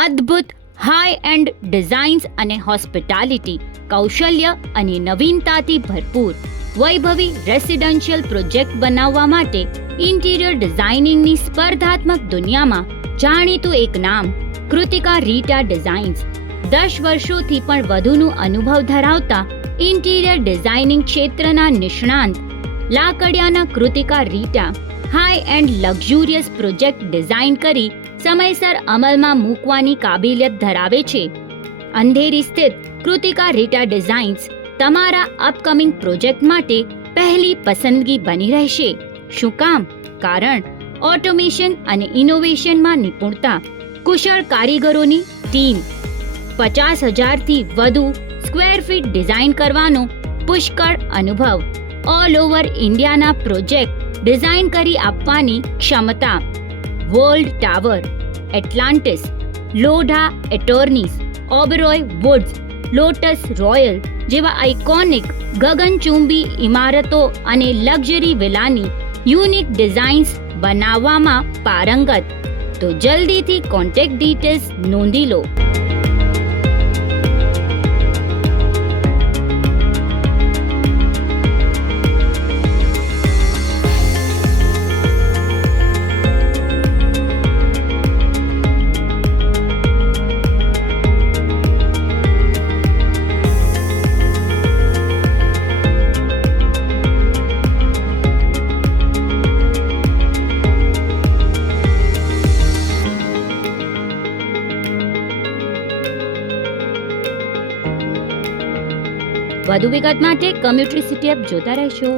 અદ્ભુત high and designs અને hospitality, કૌશલ્ય અને નવીનતાથી ભરપૂર વૈભવી રેસિડેન્શિયલ પ્રોજેક્ટ બનાવવા માટે ઇન્ટિરિયર ડિઝાઇનિંગની સ્પર્ધાત્મક દુનિયામાં જાણીતું એક નામ કૃતિકા રીટા ડિઝાઇન્સ. 10 વર્ષોથી પણ વધુનો અનુભવ ધરાવતા ઇન્ટિરિયર ડિઝાઇનિંગ ક્ષેત્રના નિષ્ણાંત લાકડિયાના Kritika Rita high end luxurious project design કરી સમયસર અમલમાં મૂકવાની કાબિલિયત ધરાવે છે. અંધેરી સ્થિત કૃતિકા રીટા ડિઝાઇન્સ તમારા અપકમિંગ પ્રોજેક્ટ માટે પહેલી પસંદગી બની રહેશે. શું કામ? કારણ ઓટોમેશન અને ઇનોવેશનમાં નિપુણતા, કુશળ કારીગરોની ટીમ, 50,000થી વધુ સ્ક્વેર ફીટ ડિઝાઇન કરવાનો પુષ્કળ અનુભવ, ઓલ ઓવર ઇન્ડિયાના પ્રોજેક્ટ ડિઝાઇન કરી આપવાની ક્ષમતા. World tower, Atlantis, Lodha attorneys, Oberoi woods, lotus royal જેવા આઇકોનિક ગગનચુંબી ઇમારતો અને લક્ઝરી વિલાની યુનિક ડિઝાઇન્સ બનાવવામાં પારંગત. તો જલ્દીથી કોન્ટેક્ટ ડિટેલ્સ નોંધી લો. વધુ વિગત માટે કમ્યુટ્રી સિટી એપ જોતા રહેશો.